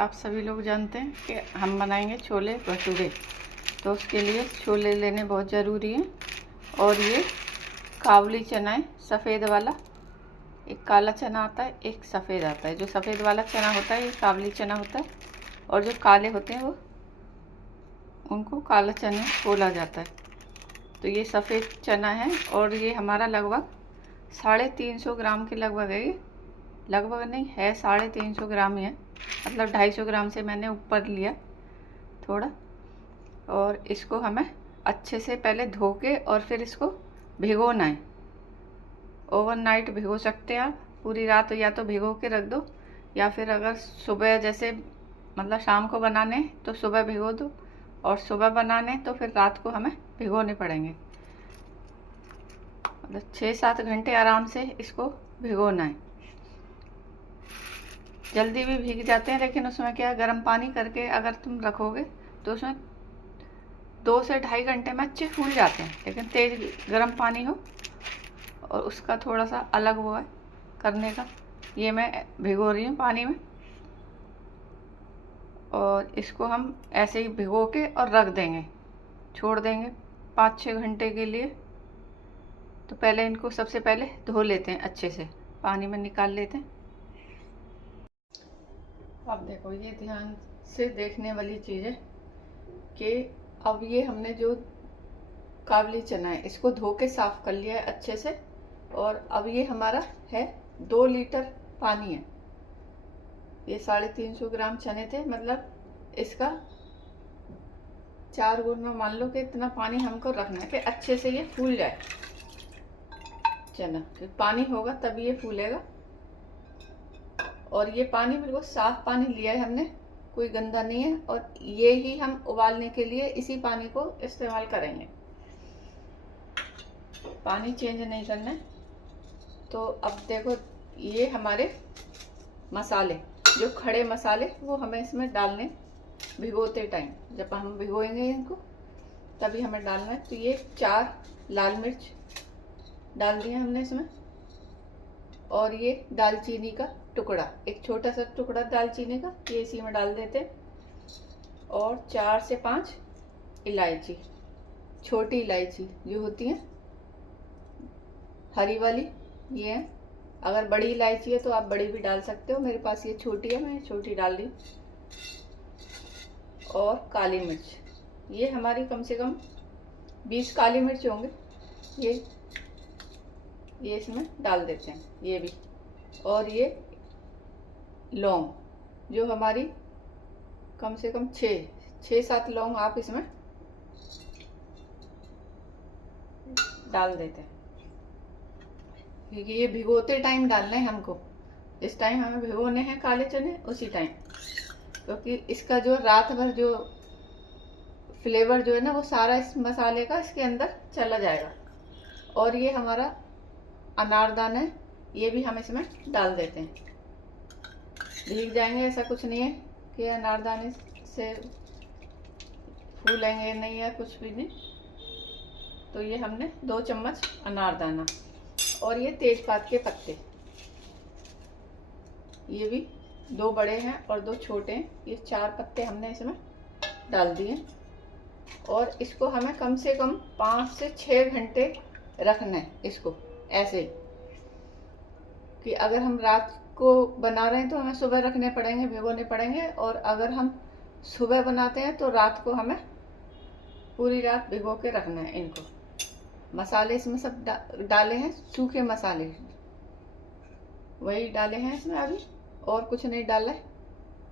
आप सभी लोग जानते हैं कि हम बनाएंगे छोले भटूरे। तो उसके लिए छोले लेने बहुत ज़रूरी हैं। और ये काबुली चना है, सफ़ेद वाला। एक काला चना आता है, एक सफ़ेद आता है। जो सफ़ेद वाला चना होता है ये काबुली चना होता है, और जो काले होते हैं वो उनको काला चना बोला जाता है। तो ये सफ़ेद चना है और ये हमारा लगभग 350 ग्राम के लगभग है। ये लगभग नहीं है, 350 ग्राम ही है, मतलब 250 ग्राम से मैंने ऊपर लिया थोड़ा। और इसको हमें अच्छे से पहले धो के और फिर इसको भिगोना है। ओवरनाइट भिगो सकते हैं आप, पूरी रात या तो भिगो के रख दो, या फिर अगर सुबह जैसे मतलब शाम को बनाने तो सुबह भिगो दो, और सुबह बनाने तो फिर रात को हमें भिगोने पड़ेंगे। मतलब 6-7 घंटे आराम से इसको भिगोना है। जल्दी भी भीग जाते हैं, लेकिन उसमें क्या गर्म पानी करके अगर तुम रखोगे तो उसमें 2 से 2.5 घंटे में अच्छे फूल जाते हैं। लेकिन तेज गर्म पानी हो, और उसका थोड़ा सा अलग वो है करने का। ये मैं भिगो रही हूँ पानी में, और इसको हम ऐसे ही भिगो के और रख देंगे, छोड़ देंगे 5-6 घंटे के लिए। तो पहले इनको सबसे पहले धो लेते हैं, अच्छे से पानी में निकाल लेते हैं। अब देखो, ये ध्यान से देखने वाली चीज़ है कि अब ये हमने जो काबुली चना है इसको धो के साफ कर लिया है अच्छे से। और अब ये हमारा है 2 लीटर पानी है। ये 350 ग्राम चने थे, मतलब इसका 4 गुना मान लो कि इतना पानी हमको रखना है कि अच्छे से ये फूल जाए चना। तो पानी होगा तभी ये फूलेगा। और ये पानी बिल्कुल साफ पानी लिया है हमने, कोई गंदा नहीं है। और ये ही हम उबालने के लिए इसी पानी को इस्तेमाल करेंगे, पानी चेंज नहीं करना है। तो अब देखो, ये हमारे मसाले, जो खड़े मसाले वो हमें इसमें डालने भिगोते टाइम, जब हम भिगोएंगे इनको तभी हमें डालना है। तो ये 4 लाल मिर्च डाल दिए हमने इसमें, और ये दालचीनी का टुकड़ा, एक छोटा सा टुकड़ा दालचीनी का, ये इसी में डाल देते हैं। और 4 से 5 इलायची, छोटी इलायची जो होती है हरी वाली, ये है। अगर बड़ी इलायची है तो आप बड़ी भी डाल सकते हो, मेरे पास ये छोटी है, मैं छोटी डाल दी। और काली मिर्च, ये हमारी कम से कम 20 काली मिर्च होंगे, ये इसमें डाल देते हैं, ये भी। और ये लौंग, जो हमारी कम से कम 6-7 लौंग आप इसमें डाल देते हैं, क्योंकि ये भिगोते टाइम डालना है हमको। जिस टाइम हमें भिगोने हैं काले चने उसी टाइम, क्योंकि इसका जो रात भर जो फ्लेवर जो है ना वो सारा इस मसाले का इसके अंदर चला जाएगा। और ये हमारा अनारदाना है, ये भी हम इसमें डाल देते हैं। भीग जाएंगे ऐसा कुछ नहीं है कि अनारदाने से फूलेंगे नहीं, है कुछ भी नहीं। तो ये हमने 2 चम्मच अनारदाना, और ये तेजपात के पत्ते, ये भी 2 बड़े हैं और 2 छोटे हैं, ये 4 पत्ते हमने इसमें डाल दिए। और इसको हमें कम से कम 5 से 6 घंटे रखना है इसको ऐसे, कि अगर हम रात को बना रहे हैं तो हमें सुबह रखने पड़ेंगे, भिगोने पड़ेंगे। और अगर हम सुबह बनाते हैं तो रात को हमें पूरी रात भिगो के रखना है इनको। मसाले इसमें सब डाले हैं, सूखे मसाले वही डाले हैं इसमें अभी, और कुछ नहीं डाला है।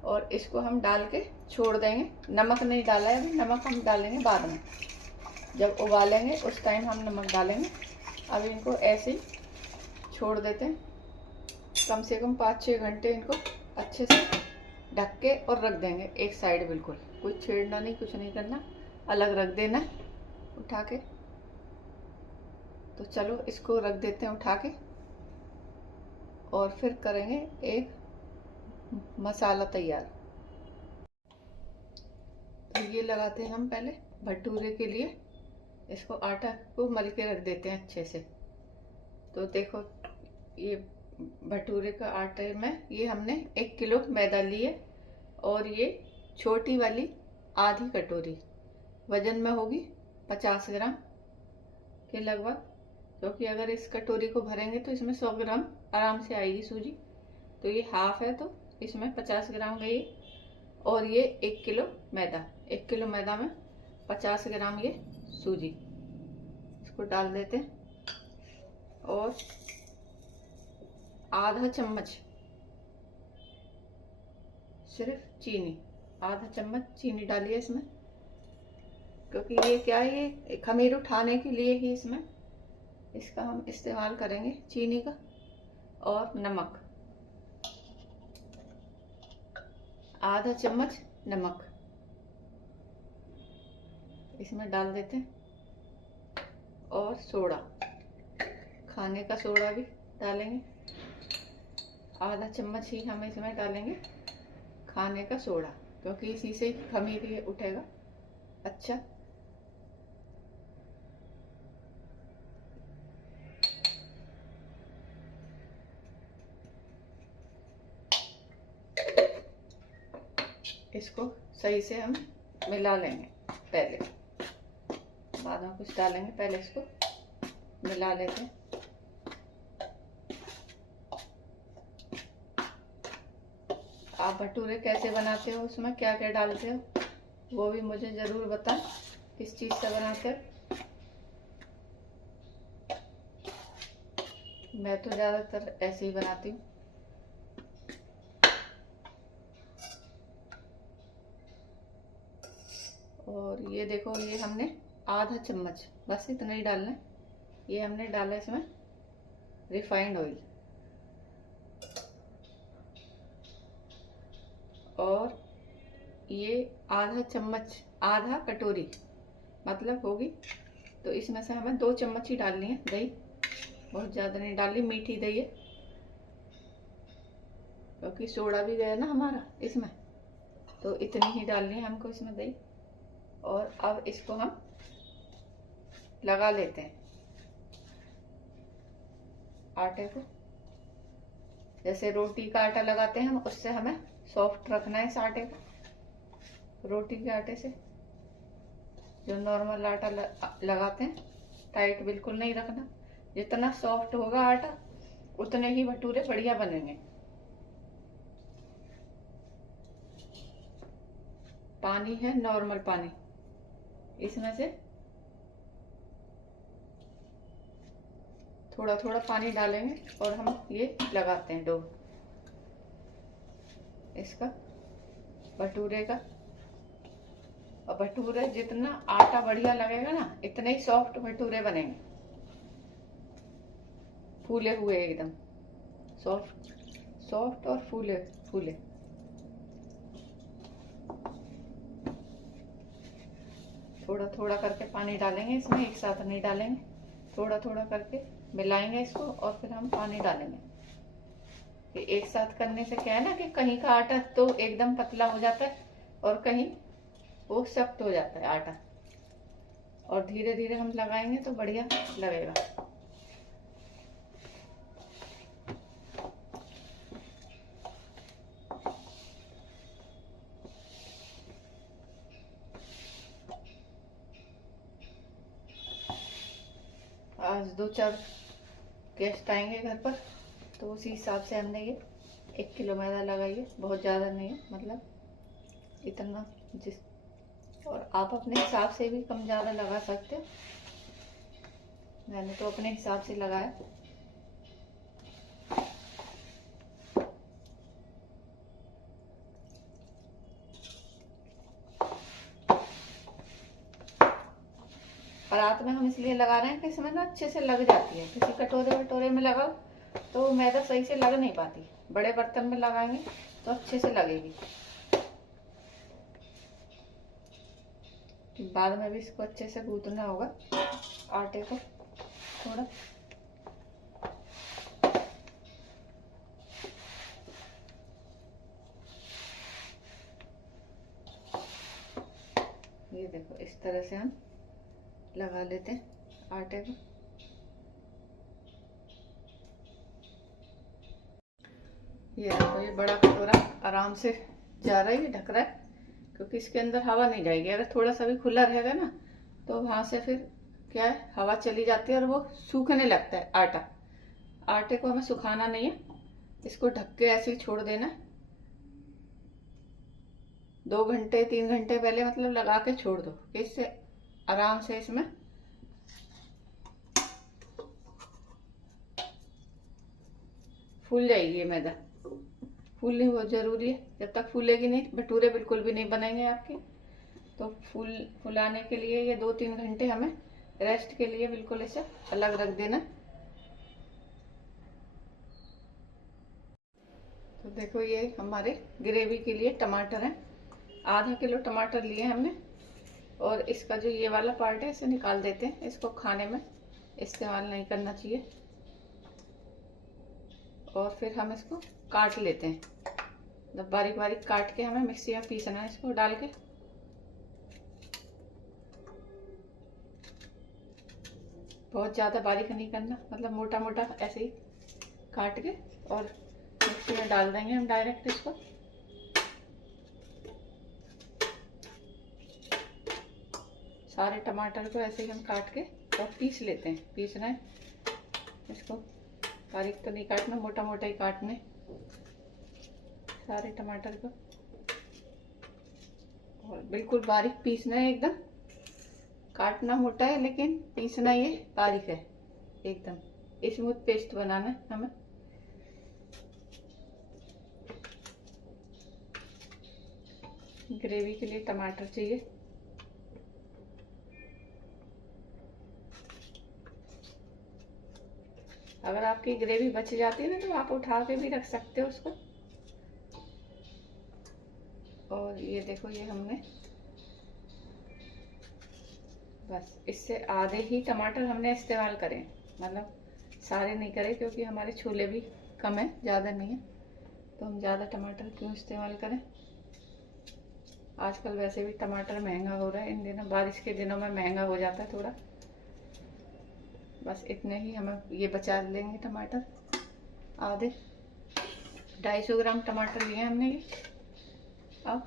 और इसको हम डाल के छोड़ देंगे। नमक नहीं डाला है अभी, नमक हम डालेंगे बाद में, जब उबालेंगे उस टाइम हम नमक डालेंगे। अभी इनको ऐसे ही छोड़ देते हैं, कम से कम 5-6 घंटे इनको अच्छे से ढक के और रख देंगे एक साइड। बिल्कुल कुछ छेड़ना नहीं, कुछ नहीं करना, अलग रख देना उठा के। तो चलो इसको रख देते हैं उठा के, और फिर करेंगे एक मसाला तैयार। तो ये लगाते हैं हम पहले भटूरे के लिए, इसको आटा को मल के रख देते हैं अच्छे से। तो देखो, ये भटूरे का आटे में ये हमने 1 किलो मैदा लिए, और ये छोटी वाली आधी कटोरी वजन में होगी 50 ग्राम के लगभग, क्योंकि अगर इस कटोरी को भरेंगे तो इसमें 100 ग्राम आराम से आएगी सूजी। तो ये हाफ है तो इसमें 50 ग्राम गई। और ये 1 किलो मैदा, 1 किलो मैदा में 50 ग्राम ये सूजी, इसको डाल देते हैं। और आधा चम्मच सिर्फ चीनी, आधा चम्मच चीनी डालिए इसमें, क्योंकि ये क्या है, ये खमीर उठाने के लिए ही इसमें इसका हम इस्तेमाल करेंगे चीनी का। और नमक, आधा चम्मच नमक इसमें डाल देते हैं। और सोडा, खाने का सोडा भी डालेंगे, आधा चम्मच ही हम इसमें डालेंगे खाने का सोडा, क्योंकि इसी से खमीर ये उठेगा अच्छा। इसको सही से हम मिला लेंगे, पहले बाद में कुछ डालेंगे, पहले इसको मिला लेते हैं। आप भटूरे कैसे बनाते हो, उसमें क्या क्या डालते हो, वो भी मुझे ज़रूर बताएं, किस चीज़ से बनाते हो। मैं तो ज़्यादातर ऐसे ही बनाती हूँ। और ये देखो, ये हमने आधा चम्मच, बस इतना ही डालना है, ये हमने डाला इसमें रिफाइंड ऑयल। और ये आधा चम्मच, आधा कटोरी मतलब होगी, तो इसमें से हमें 2 चम्मच ही डालनी है दही, बहुत ज़्यादा नहीं डालनी, मीठी दही है, क्योंकि सोडा भी गया ना हमारा इसमें, तो इतनी ही डालनी है हमको इसमें दही। और अब इसको हम लगा लेते हैं आटे को, जैसे रोटी का आटा लगाते हैं हम, उससे हमें सॉफ्ट रखना है इस आटे को, रोटी के आटे से। जो नॉर्मल आटा लगाते हैं, टाइट बिल्कुल नहीं रखना, जितना सॉफ्ट होगा आटा उतने ही भटूरे बढ़िया बनेंगे। पानी है नॉर्मल पानी, इसमें से थोड़ा थोड़ा पानी डालेंगे और हम ये लगाते हैं डो इसका, भटूरे का। और भटूरे जितना आटा बढ़िया लगेगा ना, इतने ही सॉफ्ट भटूरे बनेंगे, फूले हुए एकदम सॉफ्ट सॉफ्ट और फूले फूले। थोड़ा थोड़ा करके पानी डालेंगे इसमें, एक साथ नहीं डालेंगे, थोड़ा थोड़ा करके मिलाएंगे इसको और फिर हम पानी डालेंगे। कि एक साथ करने से क्या है ना, कि कहीं का आटा तो एकदम पतला हो जाता है और कहीं वो सख्त हो जाता है आटा, और धीरे धीरे हम लगाएंगे तो बढ़िया लगेगा। आज 2-4 गेस्ट आएंगे घर पर, तो उसी हिसाब से हमने ये 1 किलो मैदा लगाई है, बहुत ज़्यादा नहीं है, मतलब इतना जिस, और आप अपने हिसाब से भी कम ज़्यादा लगा सकते हो, मैंने तो अपने हिसाब से लगाया। रात में हम इसलिए लगा रहे हैं कि इसमें ना अच्छे से लग जाती है, किसी कटोरे वटोरे में लगाओ तो मैदा सही से लग नहीं पाती, बड़े बर्तन में लगाएंगे तो अच्छे से लगेगी। बाद में भी इसको अच्छे से गूंथना होगा आटे को थोड़ा। ये देखो, इस तरह से हम लगा लेते हैं आटे को। ये देखो, ये बड़ा कटोरा आराम से जा रहा है, ये ढक रहा है, क्योंकि इसके अंदर हवा नहीं जाएगी। अगर थोड़ा सा भी खुला रहेगा ना तो वहां से फिर क्या है, हवा चली जाती है और वो सूखने लगता है आटा। आटे को हमें सुखाना नहीं है, इसको ढक के ऐसे ही छोड़ देना। 2 घंटे 3 घंटे पहले मतलब लगा के छोड़ दो, कि इससे आराम से इसमें फूल जाएगी। ये मैदा फूलनी बहुत ज़रूरी है, जब तक फूलेगी नहीं भटूरे बिल्कुल भी नहीं बनेंगे आपके। तो फुलाने के लिए ये 2-3 घंटे हमें रेस्ट के लिए बिल्कुल इसे अलग रख देना। तो देखो ये हमारे ग्रेवी के लिए टमाटर हैं, आधा किलो टमाटर लिए हमने। और इसका जो ये वाला पार्ट है इसे निकाल देते हैं, इसको खाने में इस्तेमाल नहीं करना चाहिए। और फिर हम इसको काट लेते हैं, मतलब बारीक बारीक काट के हमें मिक्सी में पीसना है इसको डाल के। बहुत ज़्यादा बारीक नहीं करना, मतलब मोटा मोटा ऐसे ही काट के और मिक्सी में डाल देंगे हम डायरेक्ट इसको। सारे टमाटर को ऐसे ही हम काट के और पीस लेते हैं। पीसना है इसको, बारीक तो नहीं काटना, मोटा मोटा ही काटने सारे टमाटर को। और बिल्कुल बारीक पीसना है एकदम, काटना मोटा है लेकिन पीसना ये बारीक है, एकदम स्मूथ पेस्ट बनाना है हमें। ग्रेवी के लिए टमाटर चाहिए। अगर आपकी ग्रेवी बच जाती है ना तो आप उठा के भी रख सकते हो उसको। और ये देखो ये हमने बस इससे आधे ही टमाटर हमने इस्तेमाल करें, मतलब सारे नहीं करें, क्योंकि हमारे छोले भी कम है, ज़्यादा नहीं है। तो हम ज़्यादा टमाटर क्यों इस्तेमाल करें। आजकल वैसे भी टमाटर महंगा हो रहा है, इन दिनों बारिश के दिनों में महंगा हो जाता है थोड़ा। बस इतने ही हमें ये बचा लेंगे टमाटर, आधे 250 ग्राम टमाटर लिए हमने ये। अब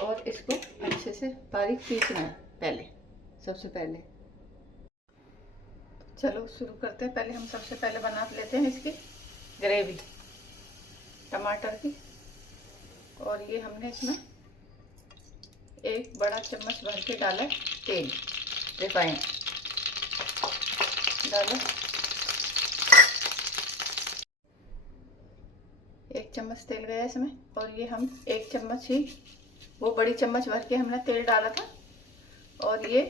और इसको अच्छे से बारीक पीसना है पहले, सबसे पहले। चलो शुरू करते हैं। पहले हम सबसे पहले बना लेते हैं इसकी ग्रेवी टमाटर की। और ये हमने इसमें 1 बड़ा चम्मच भर के डाला है तेल, रिफाइंड डालो। 1 चम्मच तेल गया इसमें। और ये हम 1 चम्मच ही, वो बड़ी चम्मच भर के हमने तेल डाला था, और ये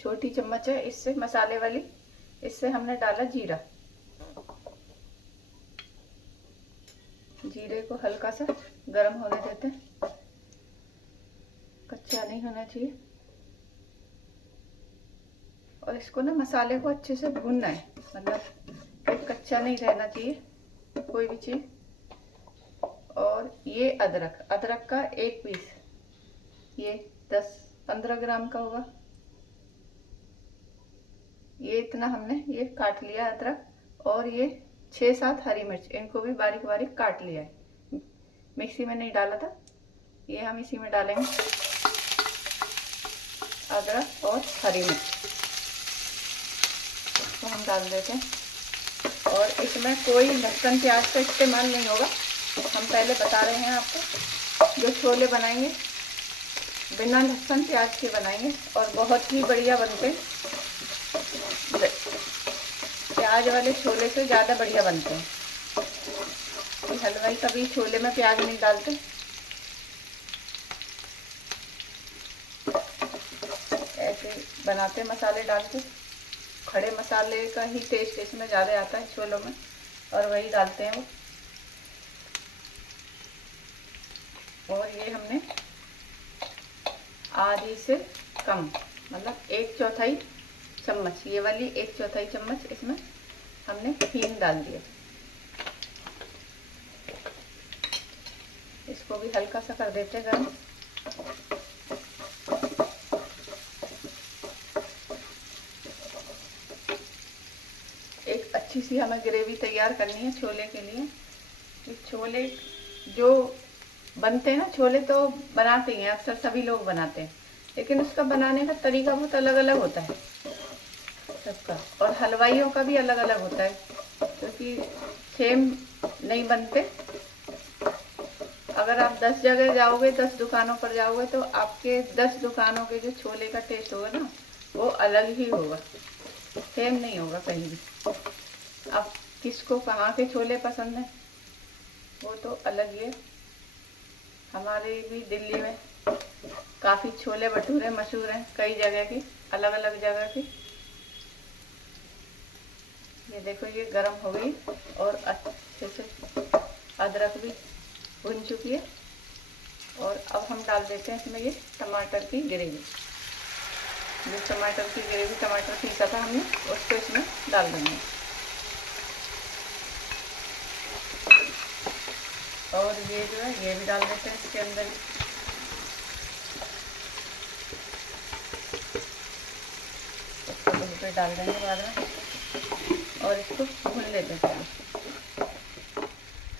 छोटी चम्मच है इससे मसाले वाली, इससे हमने डाला जीरा। जीरे को हल्का सा गर्म होने देते हैं, कच्चा नहीं होना चाहिए। और इसको ना मसाले को अच्छे से भूनना है, मतलब कच्चा नहीं रहना चाहिए कोई भी चीज। और ये अदरक का 1 पीस, ये 10-15 ग्राम का होगा, ये इतना हमने ये काट लिया अदरक। और ये 6-7 हरी मिर्च, इनको भी बारीक बारीक काट लिया है, मिक्सी में नहीं डाला था, ये हम इसी में डालेंगे अदरक और हरी मिर्च तो हम डाल देते हैं। और इसमें कोई लहसुन प्याज का इस्तेमाल नहीं होगा, हम पहले बता रहे हैं आपको। जो छोले बनाएंगे बिना लहसुन प्याज के बनाएंगे और बहुत ही बढ़िया बनते हैं। प्याज वाले छोले से ज़्यादा बढ़िया बनते हैं। हलवाई कभी छोले में प्याज नहीं डालते, ऐसे बनाते मसाले डाल के। खड़े मसाले का ही टेस्ट इसमें ज़्यादा आता है छोलों में, और वही डालते हैं वो। और ये हमने आधी से कम, मतलब 1/4 चम्मच, ये वाली 1/4 चम्मच इसमें हमने हींग डाल दिया। इसको भी हल्का सा कर देते हैं गर्म। एक अच्छी सी हमें ग्रेवी तैयार करनी है छोले के लिए। छोले जो बनते हैं ना छोले तो बनाते हैं, अक्सर सभी लोग बनाते हैं, लेकिन उसका बनाने का तरीका बहुत अलग अलग होता है सबका, और हलवाइयों का भी अलग अलग होता है, क्योंकि सेम नहीं बनते। अगर आप 10 जगह जाओगे, 10 दुकानों पर जाओगे, तो आपके 10 दुकानों के जो छोले का टेस्ट होगा ना, वो अलग ही होगा, सेम नहीं होगा कहीं भी। अब किसको कहाँ के छोले पसंद है वो तो अलग ही है। हमारे भी दिल्ली में काफ़ी छोले भटूरे मशहूर हैं, कई जगह की, अलग अलग जगह की। ये देखो ये गरम हो गई और अच्छे से अदरक भी भुन चुकी है। और अब हम डाल देते हैं इसमें ये टमाटर की ग्रेवी, जो टमाटर की ग्रेवी, टमाटर पीसा था हमने, उसको इसमें डाल देंगे। और ये जो है ये भी डाल देते हैं इसके अंदर। इसको धुल पे डाल देंगे बाद में, और इसको भून लेते हैं पहले।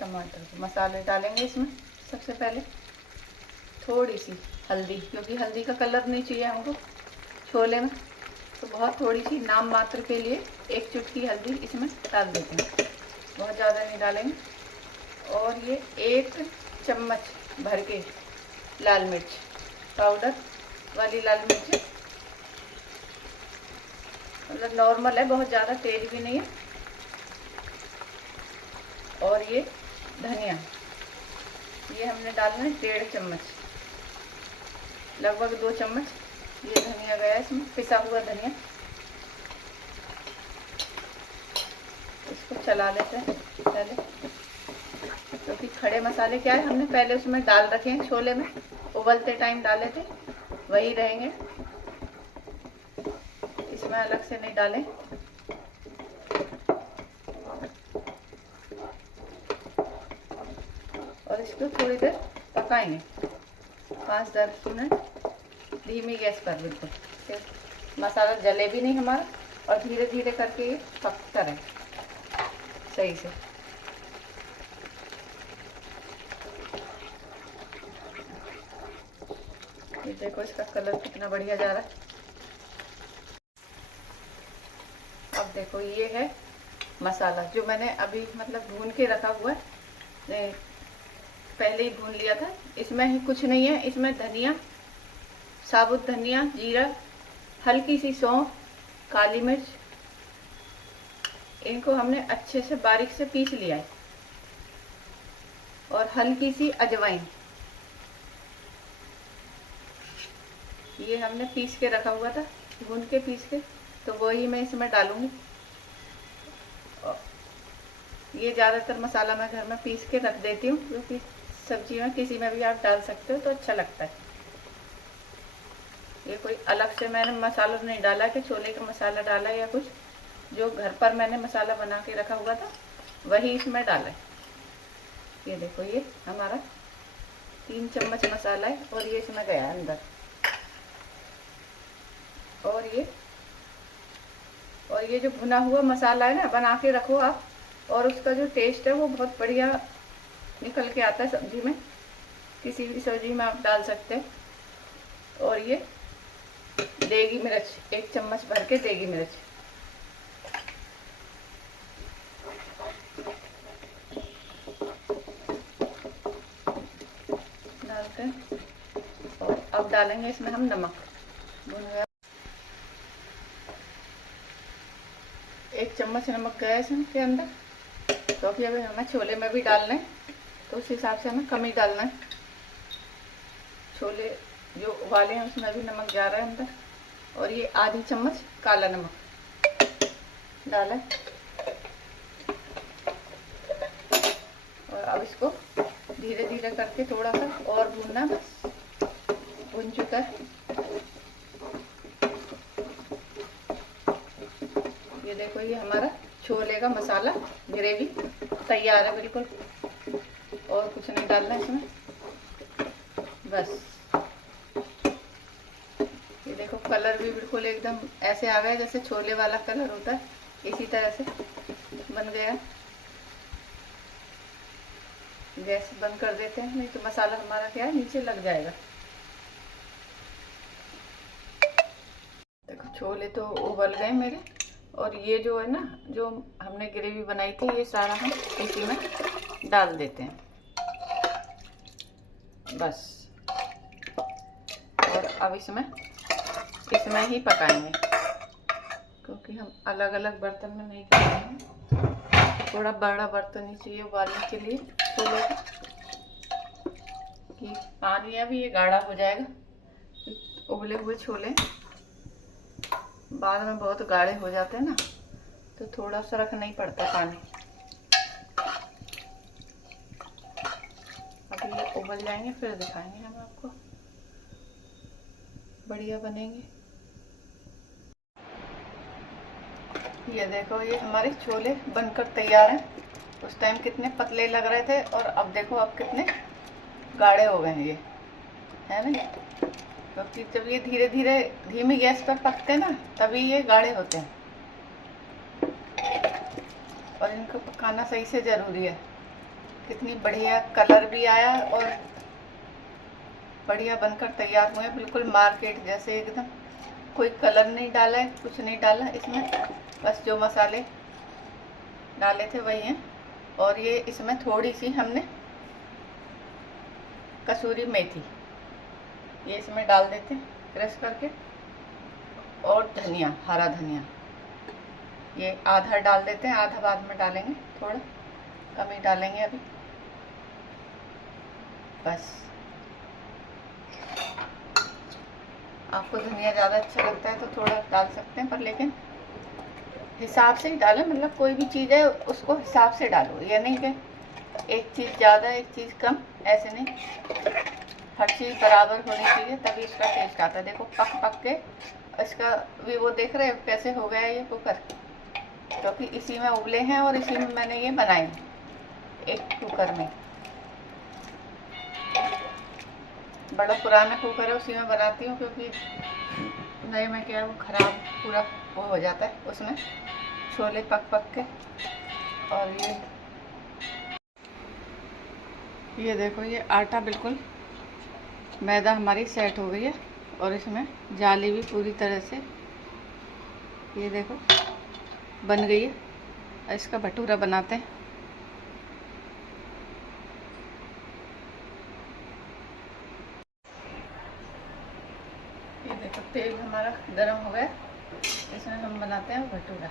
टमाटर को मसाले डालेंगे इसमें। सबसे पहले थोड़ी सी हल्दी, क्योंकि हल्दी का कलर नहीं चाहिए हमको छोले में, तो बहुत थोड़ी सी नाम मात्र के लिए 1 चुटकी हल्दी इसमें डाल देते हैं, बहुत ज़्यादा नहीं डालेंगे। और ये 1 चम्मच भर के लाल मिर्च पाउडर वाली लाल मिर्च, मतलब नॉर्मल है, बहुत ज़्यादा तेज भी नहीं है। और ये धनिया, ये हमने डालना है 1.5 चम्मच, लगभग 2 चम्मच ये धनिया गया इसमें, पिसा हुआ धनिया। इसको चला लेते हैं पहले, क्योंकि खड़े मसाले क्या है हमने पहले उसमें डाल रखे हैं, छोले में उबलते टाइम डाले थे, वही रहेंगे, इसमें अलग से नहीं डालें। और इसको थोड़ी देर पकाएंगे, 5-10 मिनट धीमी गैस पर, बिल्कुल मसाला जले भी नहीं हमारा, और धीरे धीरे करके ये पकता रहे सही से। ये देखो इसका कलर कितना बढ़िया जा रहा है। अब देखो ये है मसाला जो मैंने अभी मतलब भून के रखा हुआ है, पहले ही भून लिया था। इसमें ही कुछ नहीं है, इसमें धनिया, साबुत धनिया, जीरा, हल्की सी सौंफ, काली मिर्च, इनको हमने अच्छे से बारीक से पीस लिया है, और हल्की सी अजवाइन, ये हमने पीस के रखा हुआ था, भून के पीस के, तो वही मैं इसमें डालूंगी। ये ज़्यादातर मसाला मैं घर में पीस के रख देती हूँ, क्योंकि सब्जी में किसी में भी आप डाल सकते हो तो अच्छा लगता है। ये कोई अलग से मैंने मसाला नहीं डाला कि छोले का मसाला डाला या कुछ, जो घर पर मैंने मसाला बना के रखा हुआ था वही इसमें डाला है। ये देखो ये हमारा 3 चम्मच मसाला है, और ये इसमें गया है अंदर। और ये जो भुना हुआ मसाला है ना, बना के रखो आप, और उसका जो टेस्ट है वो बहुत बढ़िया निकल के आता है सब्जी में, किसी भी सब्जी में आप डाल सकते हैं। और ये देगी मिर्च, 1 चम्मच भर के देगी मिर्च डालते हैं। और अब डालेंगे इसमें हम नमक, भुन गया 1 चम्मच नमक गया इसके अंदर, क्योंकि अभी हमें छोले में भी डालना है, तो उस हिसाब से हमें कम ही डालना है। छोले जो उबाले हैं उसमें भी नमक जा रहा है अंदर। और ये आधी चम्मच काला नमक डाला है, और अब इसको धीरे धीरे करके थोड़ा सा और भूनना, बस भुन चुका है। ये देखो ये हमारा छोले का मसाला ग्रेवी तैयार है बिल्कुल, और कुछ नहीं डालना है इसमें, बस। ये देखो कलर भी बिल्कुल एकदम ऐसे आ गया जैसे छोले वाला कलर होता है, इसी तरह से बन गया। गैस बंद कर देते हैं, नहीं तो मसाला हमारा क्या है नीचे लग जाएगा। देखो छोले तो उबल गए मेरे, और ये जो है ना, जो हमने ग्रेवी बनाई थी, ये सारा हम इसी में डाल देते हैं बस। और अब इसमें ही पकाएंगे, क्योंकि हम अलग अलग बर्तन में नहीं करेंगे। थोड़ा बड़ा बर्तन ही चाहिए उबालने के लिए छोले का, कि पानी अभी ये गाढ़ा हो जाएगा। उबले हुए छोले बाद में बहुत गाढ़े हो जाते हैं ना, तो थोड़ा सा रखना ही पड़ता पानी। अभी ये उबल जाएंगे, फिर दिखाएंगे हम आपको, बढ़िया बनेंगे। ये देखो, ये हमारे छोले बनकर तैयार हैं। उस टाइम कितने पतले लग रहे थे, और अब देखो अब कितने गाढ़े हो गए हैं ये, है ना। क्योंकि जब ये धीरे धीरे धीमी गैस पर पकते हैं ना, तभी ये गाढ़े होते हैं, और इनको पकाना सही से ज़रूरी है। कितनी बढ़िया कलर भी आया, और बढ़िया बनकर तैयार हुए, बिल्कुल मार्केट जैसे एकदम। कोई कलर नहीं डाला है, कुछ नहीं डाला इसमें, बस जो मसाले डाले थे वही हैं। और ये इसमें थोड़ी सी हमने कसूरी मेथी ये इसमें डाल देते हैं क्रश करके, और धनिया, हरा धनिया ये आधा डाल देते हैं, आधा बाद में डालेंगे, थोड़ा कम ही डालेंगे अभी बस। आपको धनिया ज़्यादा अच्छा लगता है तो थोड़ा डाल सकते हैं, पर लेकिन हिसाब से ही डालें। मतलब कोई भी चीज़ है उसको हिसाब से डालो, ये नहीं कि एक चीज़ ज़्यादा एक चीज़ कम, ऐसे नहीं। हर चीज़ बराबर होनी चाहिए, तभी इसका टेस्ट आता है। देखो पक पक के इसका भी वो देख रहे हो कैसे हो गया ये कुकर, क्योंकि इसी में उबले हैं और इसी में मैंने ये बनाए एक कुकर में। बड़ा पुराना कुकर है, उसी में बनाती हूँ, क्योंकि नए में क्या है वो ख़राब पूरा वो हो जाता है, उसमें छोले पक पक के। और ये देखो, ये आटा बिल्कुल मैदा हमारी सेट हो गई है, और इसमें जाली भी पूरी तरह से ये देखो बन गई है। इसका भटूरा बनाते हैं। ये देखो तेल हमारा गरम हो गया, इसमें हम बनाते हैं भटूरा।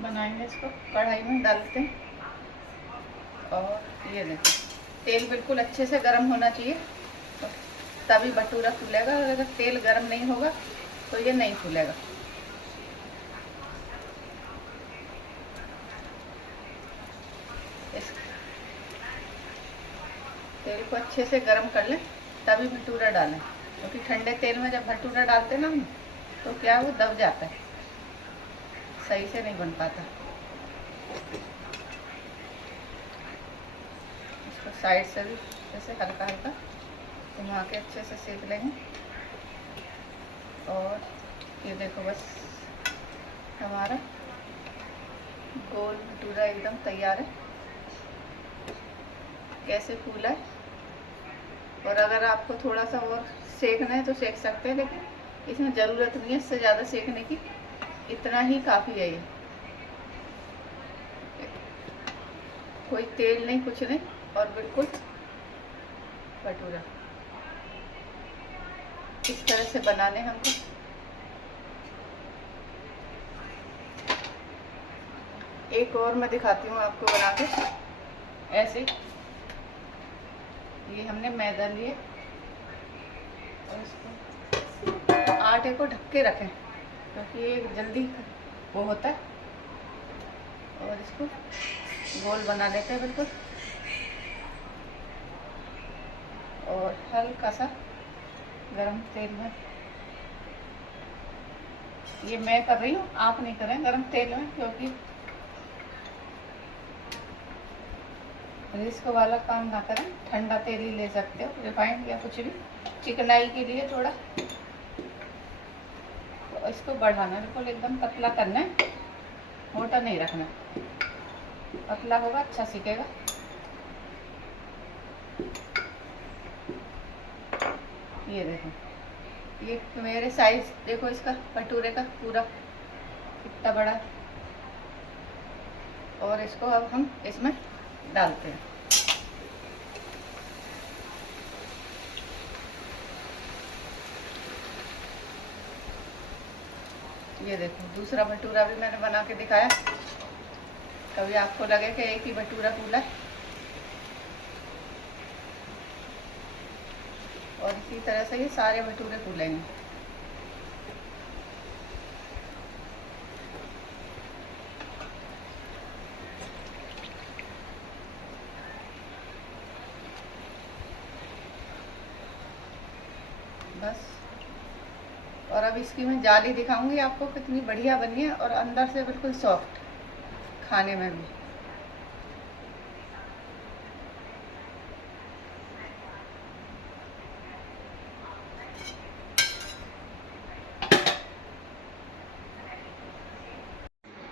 बनाएंगे इसको, कढ़ाई में डालते हैं। और ये देखो तेल बिल्कुल अच्छे से गर्म होना चाहिए, तभी भटूरा फूलेगा। अगर तेल गर्म नहीं होगा तो ये नहीं फूलेगा। इस तेल को अच्छे से गर्म कर लें, तभी भटूरा डालें, क्योंकि ठंडे तेल में जब भटूरा डालते ना हम, तो क्या वो दब जाता है, सही से नहीं बन पाता। इसको साइड से भी जैसे हल्का हल्का घुमा के अच्छे से सेक लेंगे। और ये देखो बस हमारा गोल भटूरा एकदम तैयार है। कैसे फूला है। और अगर आपको थोड़ा सा और सेकना है तो सेक सकते हैं, लेकिन इसमें ज़रूरत नहीं है इससे ज़्यादा सेकने की, इतना ही काफ़ी है। ये कोई तेल नहीं, कुछ नहीं, और बिल्कुल भटूरा इस तरह से बनाने हमको। एक और मैं दिखाती हूँ आपको बना के ऐसे। ये हमने मैदा लिए और इसको आटे को ढक के रखें, क्योंकि ये जल्दी वो होता है। और इसको गोल बना लेते हैं बिल्कुल, और हल्का सा गरम तेल में, ये मैं कर रही हूँ, आप नहीं करें गरम तेल में, क्योंकि रिस्क वाला काम ना करें। ठंडा तेल ही ले सकते हो, रिफाइंड या कुछ भी, चिकनाई के लिए थोड़ा। तो इसको बढ़ाना बिल्कुल एकदम पतला करना है, मोटा नहीं रखना, पतला होगा अच्छा सीखेगा। ये देखो, ये मेरे साइज देखो इसका, भटूरे का पूरा कितना बड़ा है। और इसको अब हम इसमें डालते हैं। ये देखो, दूसरा भटूरा भी मैंने बना के दिखाया, कभी आपको लगे कि एक ही भटूरा फूला है। और इसी तरह से ये सारे भटूरे फूलेंगे। बस, और अब इसकी मैं जाली दिखाऊंगी आपको कितनी बढ़िया बनी है, और अंदर से बिल्कुल सॉफ्ट, खाने में भी।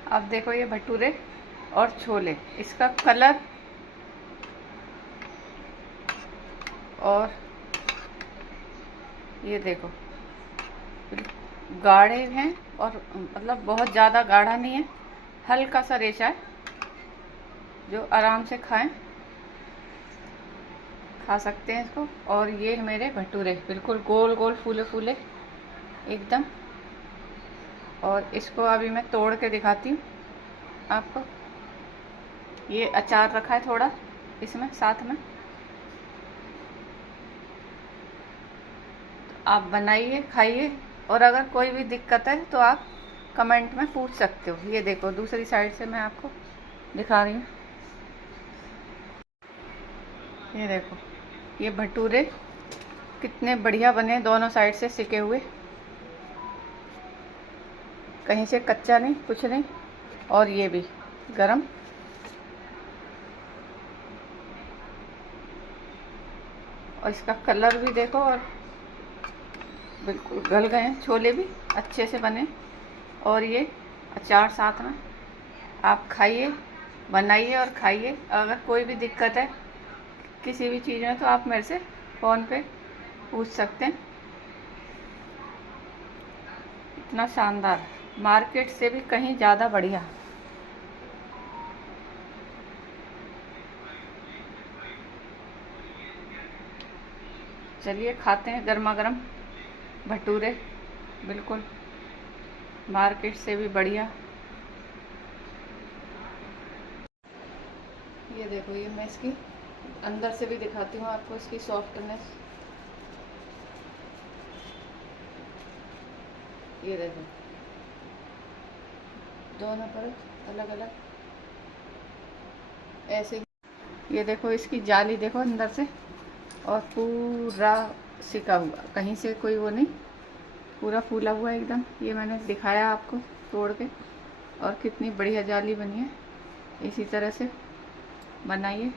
अब देखो ये भटूरे और छोले, इसका कलर और ये देखो गाढ़े हैं, और मतलब बहुत ज़्यादा गाढ़ा नहीं है, हल्का सा रेशा है, जो आराम से खा सकते हैं इसको। और ये मेरे भटूरे बिल्कुल गोल गोल फूले फूले एकदम। और इसको अभी मैं तोड़ के दिखाती हूँ आपको। ये अचार रखा है थोड़ा इसमें साथ में, तो आप बनाइए खाइए, और अगर कोई भी दिक्कत है तो आप कमेंट में पूछ सकते हो। ये देखो दूसरी साइड से मैं आपको दिखा रही हूँ। ये देखो ये भटूरे कितने बढ़िया बने, दोनों साइड से सिके हुए, कहीं से कच्चा नहीं, कुछ नहीं। और ये भी गरम। और इसका कलर भी देखो, और बिल्कुल गल गए हैं, छोले भी अच्छे से बने। और ये अचार साथ में, आप खाइए, बनाइए और खाइए। अगर कोई भी दिक्कत है किसी भी चीज़ में तो आप मेरे से फ़ोन पे पूछ सकते हैं। इतना शानदार, मार्केट से भी कहीं ज़्यादा बढ़िया। चलिए खाते हैं गर्मा गर्म भटूरे, बिल्कुल मार्केट से भी बढ़िया। ये देखो, ये मैं इसकी अंदर से भी दिखाती हूँ आपको, इसकी सॉफ्टनेस। ये देखो दोनों परत अलग अलग ऐसे। ये देखो इसकी जाली देखो अंदर से, और पूरा सिका हुआ, कहीं से कोई वो नहीं, पूरा फूला हुआ एकदम। ये मैंने दिखाया आपको तोड़ के, और कितनी बढ़िया जाली बनी है। इसी तरह से बनाइए।